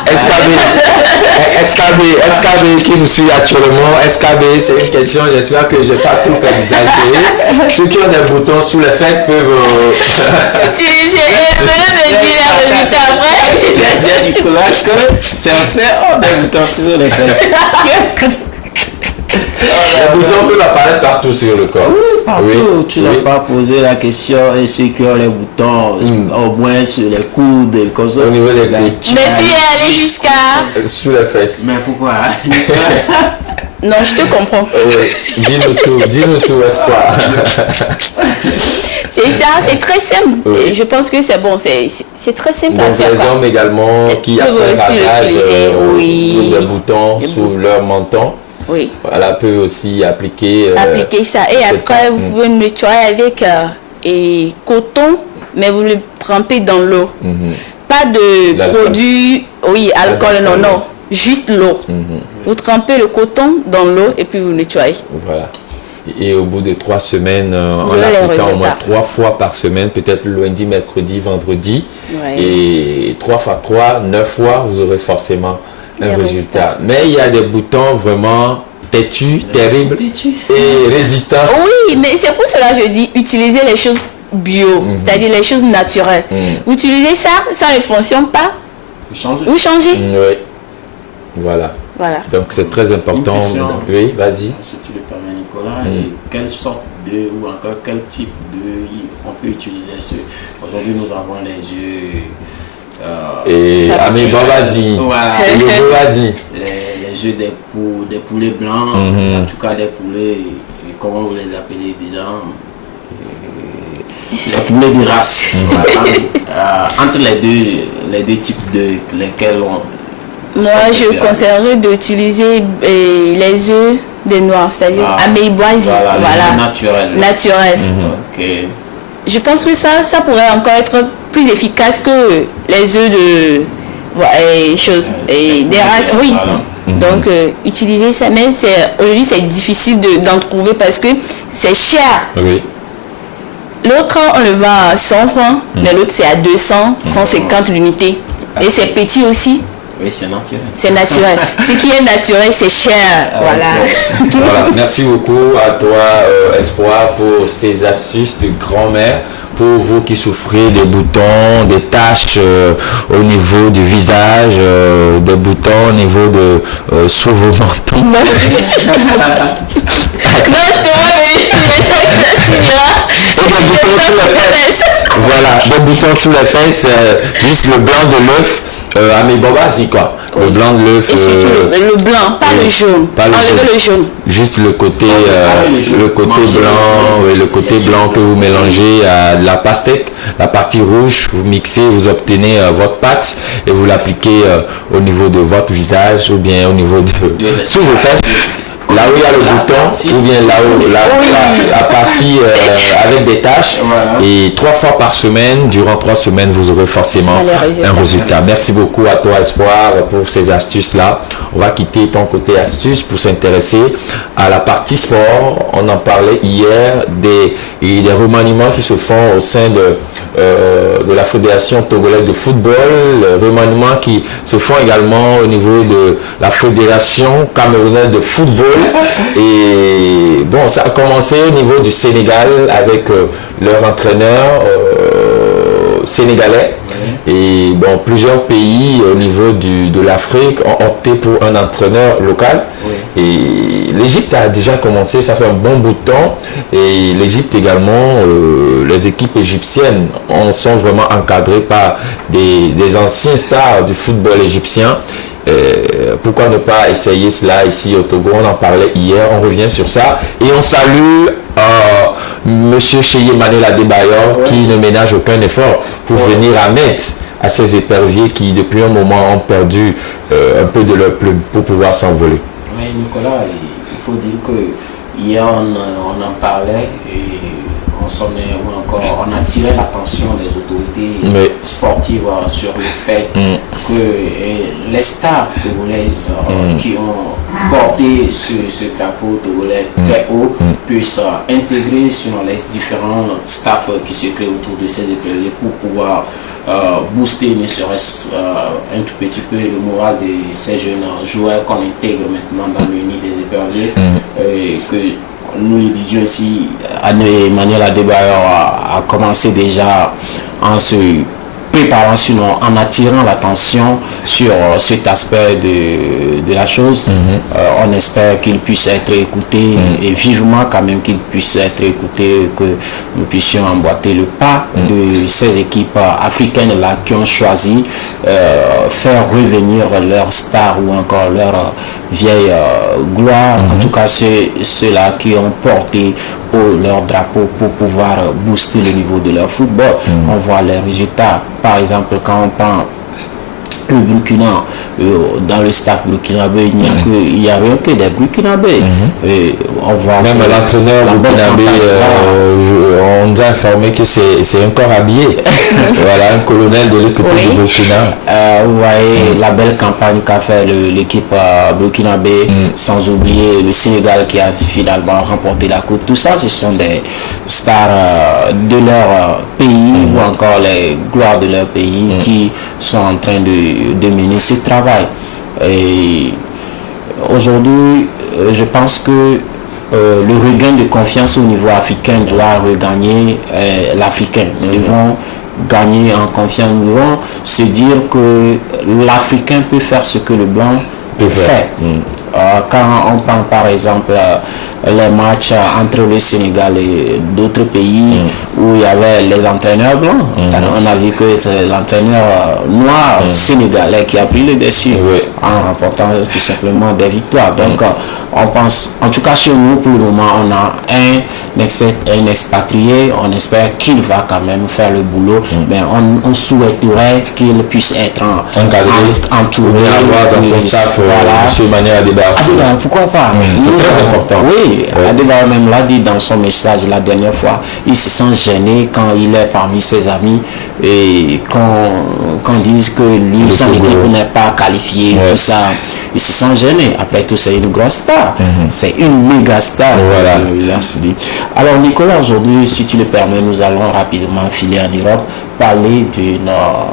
SKB qui nous suit actuellement, SKB, c'est une question, j'espère que je n'ai pas tout exagéré. Ceux qui ont des boutons sous les fesses peuvent... Venez me dire les résultats après. Il a dit à Nicolas que certains ont des boutons sur les fesses. Les boutons peuvent apparaître partout sur le corps. Oui, partout. Tu n'as pas posé la question et ceux qui ont les boutons au moins sur les coudes et comme ça. Au niveau des coudes. Mais tu es allé jusqu'à... Sous les fesses. Mais pourquoi? Non, je te comprends. Oui. Dis-nous tout, Espoir. C'est ça, c'est très simple. Et je pense que c'est bon, c'est très simple à Donc faire. les hommes également qui peuvent après aussi rasage l'utiliser, des boutons sous leur menton. Oui. Voilà, peut aussi appliquer ça. Et après, vous pouvez le nettoyer avec coton, mais vous le trempez dans l'eau. Pas de produit, alcool, non. Juste l'eau. Vous trempez le coton dans l'eau et puis vous nettoyez. Voilà. Et au bout de 3 semaines, en Vous aurez appliquant les au moins résultats. 3 fois par semaine, peut-être lundi, mercredi, vendredi, Ouais. et 3 fois 3, 9 fois, vous aurez forcément un Les résultat. résultats. Mais il y a des boutons vraiment têtus, terribles et résistants. Oui, mais c'est pour cela que je dis utiliser les choses bio, c'est-à-dire les choses naturelles. Vous utilisez ça ne fonctionne pas, vous changez. Oui. Voilà. Donc c'est très important. Une question. Oui, vas-y. Si tu le permets, Nicolas, et quelle sorte de, ou encore quel type de, on peut utiliser aujourd'hui nous avons les œufs. Et Améba, vas-y. Voilà. Vas-y. Les œufs des poulets blancs, en tout cas des poulets, comment vous les appelez déjà? Les poulets de race. Voilà. Entre les deux types de lesquels on... Moi, je conseillerais d'utiliser les œufs des noirs, c'est-à-dire améiboises. Voilà. Naturel. Ok. Je pense que ça pourrait encore être plus efficace que les œufs de des races. Oui. Voilà. Donc, utiliser ça, mais aujourd'hui c'est difficile d'en trouver parce que c'est cher. Oui. L'autre, on le vend à 100 francs, mais l'autre c'est à 200, 150 l'unité. Et c'est petit aussi. Oui, c'est naturel. C'est naturel. Ce qui est naturel, c'est cher. Voilà. Voilà. Merci beaucoup à toi, Espoir, pour ces astuces de grand-mère. Pour vous qui souffrez des boutons, des taches au niveau du visage, des boutons au niveau de sous vos mentons. Non, je te vois venir, mais ça continuera. Et des boutons sous les fesses. Voilà, des boutons sous les fesses, juste le blanc de l'œuf. Améba, c'est quoi? Le blanc de l'œuf. Et surtout le blanc, pas le jaune. Enlevez le jaune. Juste le côté, le côté blanc, le côté blanc que vous mélangez à de la pastèque. La partie rouge, vous mixez, vous obtenez votre pâte et vous l'appliquez au niveau de votre visage ou bien au niveau de sous vos fesses. Là où il y a le bouton, ou bien là où la partie avec des tâches. Voilà. Et 3 fois par semaine, durant 3 semaines, vous aurez forcément un résultat. Merci beaucoup à toi, Espoir, pour ces astuces-là. On va quitter ton côté astuce pour s'intéresser à la partie sport. On en parlait hier des remaniements qui se font au sein de la Fédération togolaise de football, les remaniements qui se font également au niveau de la Fédération camerounaise de football. Et bon, ça a commencé au niveau du Sénégal avec leur entraîneur sénégalais. Et bon, plusieurs pays au niveau de l'Afrique ont opté pour un entraîneur local. Oui. Et l'Égypte a déjà commencé, ça fait un bon bout de temps. Et l'Égypte également, les équipes égyptiennes sont vraiment encadrées par des anciens stars du football égyptien. Pourquoi ne pas essayer cela ici au Togo? On en parlait hier, on revient sur ça. Et on salue Monsieur Cheye Manel Adebayor qui ne ménage aucun effort pour venir en aide à ces éperviers qui depuis un moment ont perdu un peu de leur plume pour pouvoir s'envoler. Oui, Nicolas, il faut dire que hier on en parlait et on a tiré l'attention des autorités sportives sur le fait que les stars togolaises qui ont porté ce drapeau togolais très haut puissent intégrer sur les différents staffs qui se créent autour de ces éperviers pour pouvoir booster ne serait-ce un tout petit peu le moral de ces jeunes joueurs qu'on intègre maintenant dans le nid des éperviers et que nous le disions ici, Emmanuel Adebayor a commencé déjà en se préparant, sinon en attirant l'attention sur cet aspect de la chose. On espère qu'il puisse être écouté et vivement quand même qu'il puisse être écouté, que nous puissions emboîter le pas de ces équipes africaines là qui ont choisi faire revenir leurs stars ou encore leurs vieilles gloires, en tout cas ceux-là qui ont porté leur drapeau pour pouvoir booster le niveau de leur football. On voit les résultats. Par exemple, quand on prend le Burkina, dans le staff burkinabé, il n'y a rien que des burkinabés. On voit même l'entraîneur burkinabé, on nous a informé que c'est encore habillé. Voilà, un colonel de l'autre côté du Burkina. Vous voyez la belle campagne qu'a fait l'équipe burkinabé, sans oublier le Sénégal qui a finalement remporté la coupe. Tout ça, ce sont des stars de leur pays ou encore les gloires de leur pays qui sont en train de mener ce travail. Et aujourd'hui, je pense que le regain de confiance au niveau africain doit regagner l'Africain. Nous devons gagner en confiance, nous devons se dire que l'Africain peut faire ce que le Blanc peut faire. Quand on prend par exemple les matchs entre le Sénégal et d'autres pays où il y avait les entraîneurs blancs, on a vu que c'est l'entraîneur noir sénégalais qui a pris le dessus en remportant tout simplement des victoires. Donc on pense, en tout cas chez nous pour le moment, on a un expatrié, on espère qu'il va quand même faire le boulot, mais on souhaiterait qu'il puisse être entouré dans son staff, M. Emmanuel Adebayor. Pourquoi pas? C'est très important. Oui, Adebayor même l'a dit dans son message la dernière fois, il se sent gêné quand il est parmi ses amis et qu'on dise que lui, son équipe n'est pas qualifiée, tout ça. Il se sent gêné. Après tout, c'est une grosse star. C'est une méga star. Voilà. Alors Nicolas, aujourd'hui, si tu le permets, nous allons rapidement filer en Europe, parler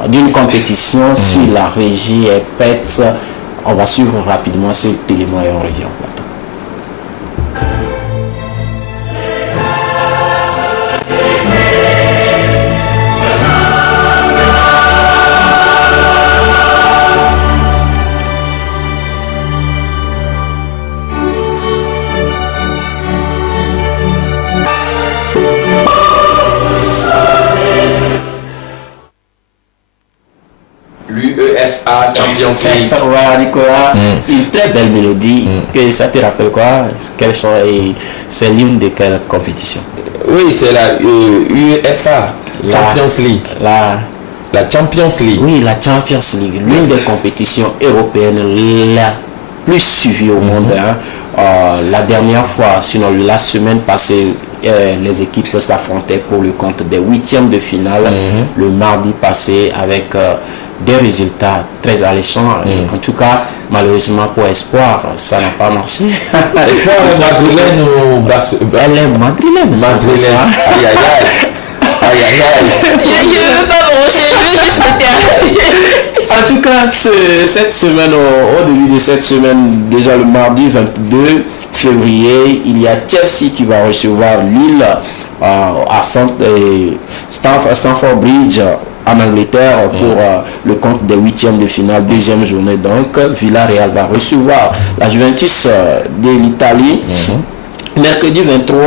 d'une compétition. Si la régie est prête, on va suivre rapidement cet élément et on revient au plateau. l'UEFA Champions League. Voilà Nicolas, une très belle mélodie. Que ça te rappelle quoi? C'est l'une de quelle compétition? Oui, c'est la UEFA Champions League. La Champions League. Oui, la Champions League, l'une des compétitions européennes plus suivis au monde. La dernière fois, sinon la semaine passée, les équipes s'affrontaient pour le compte des 8e de finale le mardi passé avec des résultats très alléchants. En tout cas, malheureusement pour Espoir, ça n'a pas marché. Espoir est madrilène ou Elle est madrilène. madrilène. Aïe, aïe, aïe. Aïe, aïe, aïe. Je ne veux pas brancher, je veux juste me taire. En tout cas, cette semaine, au début de cette semaine, déjà le mardi 22 février, il y a Chelsea qui va recevoir Lille à Stamford Bridge en Angleterre pour le compte des 8e de finale, deuxième journée. Donc, Villarreal va recevoir la Juventus de l'Italie. Mercredi 23,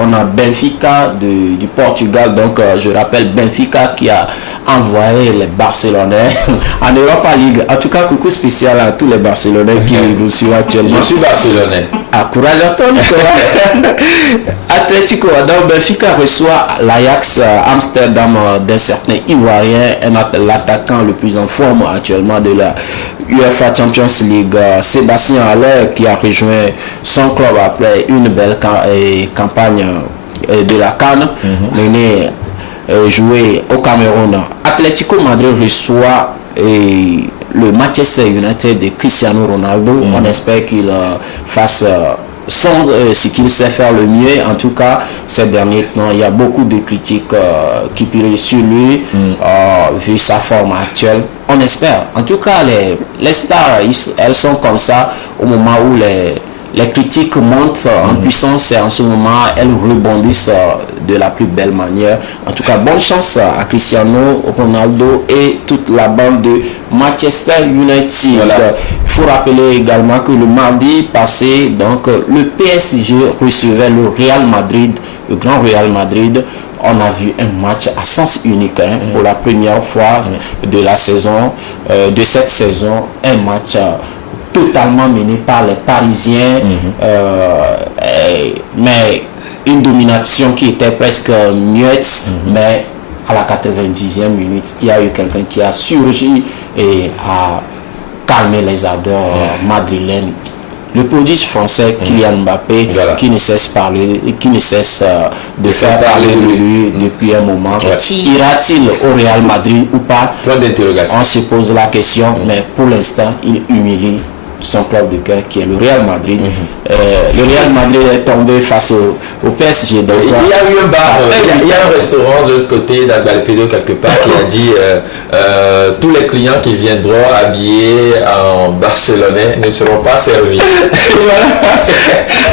on a Benfica du Portugal. Donc, je rappelle Benfica qui a envoyé les Barcelonais en Europa League. En tout cas, coucou spécial à tous les Barcelonais qui nous suivent actuellement. Je suis barcelonais. Courage à toi, Nicolas. Atlético, donc Benfica reçoit l'Ajax Amsterdam d'un certain Ivoirien, l'attaquant le plus en forme actuellement de la UEFA Champions League, Sébastien Haller, qui a rejoint son club après une belle campagne de la CAN, menée jouée au Cameroun. Atlético Madrid reçoit le Manchester United de Cristiano Ronaldo. On espère qu'il fasse ce qu'il sait faire le mieux. En tout cas, ces derniers temps, il y a beaucoup de critiques qui pillent sur lui, vu sa forme actuelle. On espère. En tout cas, les stars, elles sont comme ça au moment où les critiques montent en puissance, et en ce moment, elles rebondissent de la plus belle manière. En tout cas, bonne chance à Cristiano Ronaldo et toute la bande de Manchester United. Voilà. Il faut rappeler également que le mardi passé, donc, le PSG recevait le Real Madrid, le grand Real Madrid. On a vu un match à sens unique pour la première fois de la saison, de cette saison, un match totalement mené par les Parisiens, mais une domination qui était presque muette, mais à la 90e minute, il y a eu quelqu'un qui a surgi et a calmé les ardeurs madrilènes. Le prodige français Kylian Mbappé, qui ne cesse de faire parler de lui depuis un moment. Ira-t-il au Real Madrid ou pas? Point d'interrogation. On se pose la question, mais pour l'instant, il humilie son club de cœur qui est le Real Madrid. Le Real Madrid est tombé face au PSG. Donc, il y a eu un bar, il y a un restaurant de l'autre côté d'Albalpédo quelque part qui a dit tous les clients qui viendront habillés en barcelonais ne seront pas servis.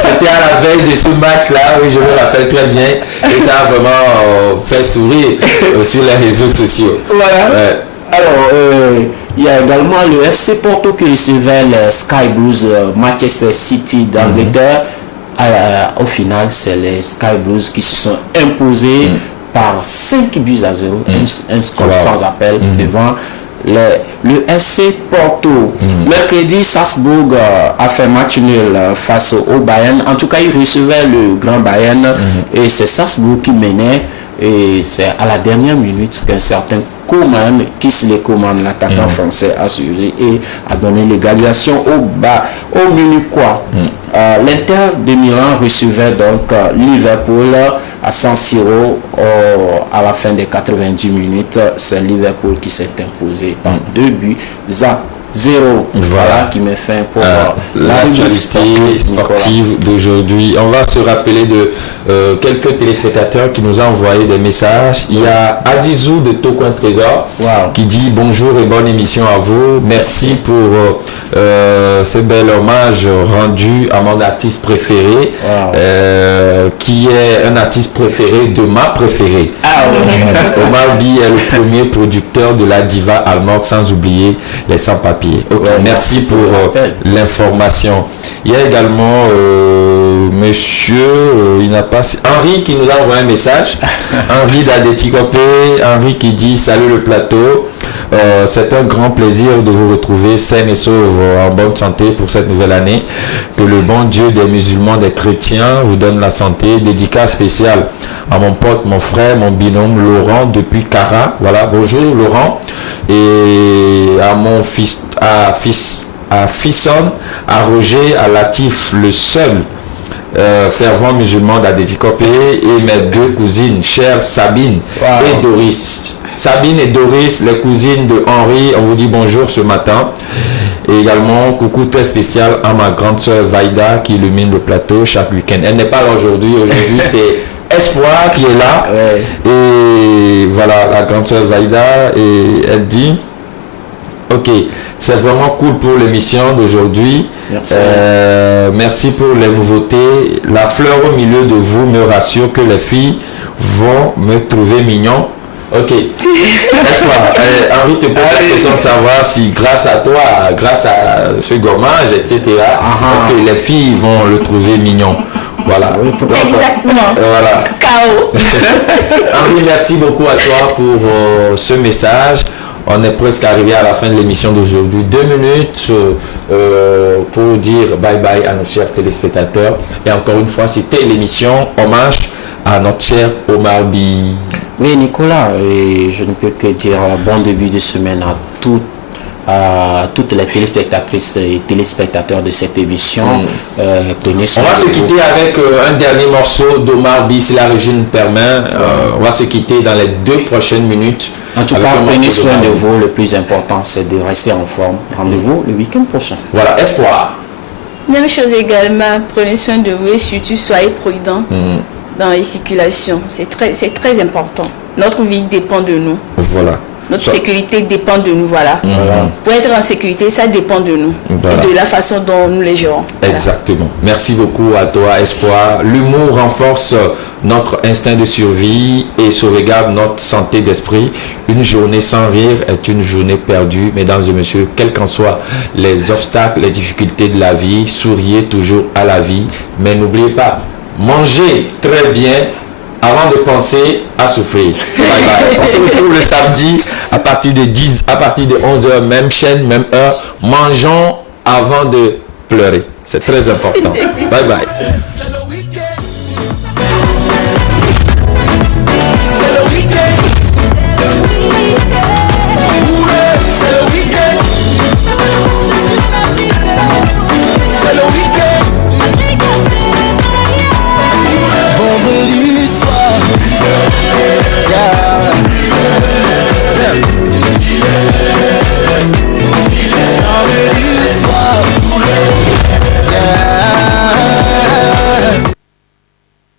C'était à la veille de ce match-là, oui, je me rappelle très bien, et ça a vraiment fait sourire sur les réseaux sociaux. Voilà. Alors, il y a également le FC Porto qui recevait les Sky Blues Manchester City d'Angleterre. Au final, c'est les Sky Blues qui se sont imposés par 5 buts à 0, un score sans appel devant le FC Porto. Mercredi, Salzbourg a fait match nul face au Bayern. En tout cas, il recevait le grand Bayern et c'est Salzbourg qui menait. Et c'est à la dernière minute qu'un certain Coman, Kingsley Coman, l'attaquant français, a suivi et a donné l'égalisation au Munichois. L'Inter de Milan recevait donc Liverpool à San Siro à la fin des 90 minutes. C'est Liverpool qui s'est imposé par 2 buts à 0. Voilà qui met fin pour l'actualité sportive d'aujourd'hui. On va se rappeler de quelques téléspectateurs qui nous ont envoyé des messages. Il y a Azizou de Tocoin Trésor qui dit bonjour et bonne émission à vous. Merci pour ce bel hommage rendu à mon artiste préféré, qui est un artiste préféré de ma préférée. Omar Bi est le premier producteur de la diva allemande, sans oublier les sans-papiers. Merci pour l'information. Il y a également monsieur, il n'a pas Henri qui nous a envoyé un message. Henri d'Adéticopé, Henri qui dit salut le plateau. C'est un grand plaisir de vous retrouver sain et sauve en bonne santé pour cette nouvelle année. Que le bon Dieu des musulmans, des chrétiens vous donne la santé. Dédicace spéciale à mon pote, mon frère, mon binôme Laurent depuis Cara. Voilà, bonjour Laurent. Et à mon fils, à Fisson, à Roger, à Latif, le seul fervent musulman d'Adéticopé, et mes deux cousines, chères Sabine et Doris. Sabine et Doris, les cousines de Henri, on vous dit bonjour ce matin. Et également, coucou très spécial à ma grande soeur Vaïda qui illumine le plateau chaque week-end. Elle n'est pas là aujourd'hui. Aujourd'hui, c'est Espoir qui est là. Et voilà, la grande soeur Vaïda. Et elle dit, ok, c'est vraiment cool pour l'émission d'aujourd'hui. Merci. Merci pour les nouveautés. La fleur au milieu de vous me rassure que les filles vont me trouver mignon. Ok. Henri te pose la question de savoir si grâce à toi, grâce à ce gommage, etc., parce que les filles vont le trouver mignon. Voilà. Exactement. Voilà. K.O. Henri, merci beaucoup à toi pour ce message. On est presque arrivé à la fin de l'émission d'aujourd'hui. 2 minutes pour dire bye bye à nos chers téléspectateurs. Et encore une fois, c'était l'émission Hommage à notre cher Omar Bi. Oui, Nicolas, je ne peux que dire bon début de semaine à toutes les téléspectatrices et téléspectateurs de cette émission. Prenez soin on va de se vous. quitter avec un dernier morceau d'Omar Bi, si la régie nous permet. On va se quitter dans les 2 prochaines minutes. En tout cas, prenez soin de vous. Le plus important, c'est de rester en forme. Rendez-vous le week-end prochain. Voilà, Espoir. Même chose également, prenez soin de vous et surtout soyez prudents dans les circulations. C'est très important. Notre vie dépend de nous. Voilà. Notre sécurité dépend de nous, voilà. Pour être en sécurité, ça dépend de nous et de la façon dont nous les gérons. Voilà. Exactement. Merci beaucoup à toi, Espoir. L'humour renforce notre instinct de survie et sauvegarde notre santé d'esprit. Une journée sans rire est une journée perdue. Mesdames et messieurs, quels qu'en soient les obstacles, les difficultés de la vie, souriez toujours à la vie. Mais n'oubliez pas, mangez très bien avant de penser à souffrir. Bye bye. On se retrouve le samedi à partir de 11h, même chaîne, même heure. Mangeons avant de pleurer. C'est très important. Bye bye.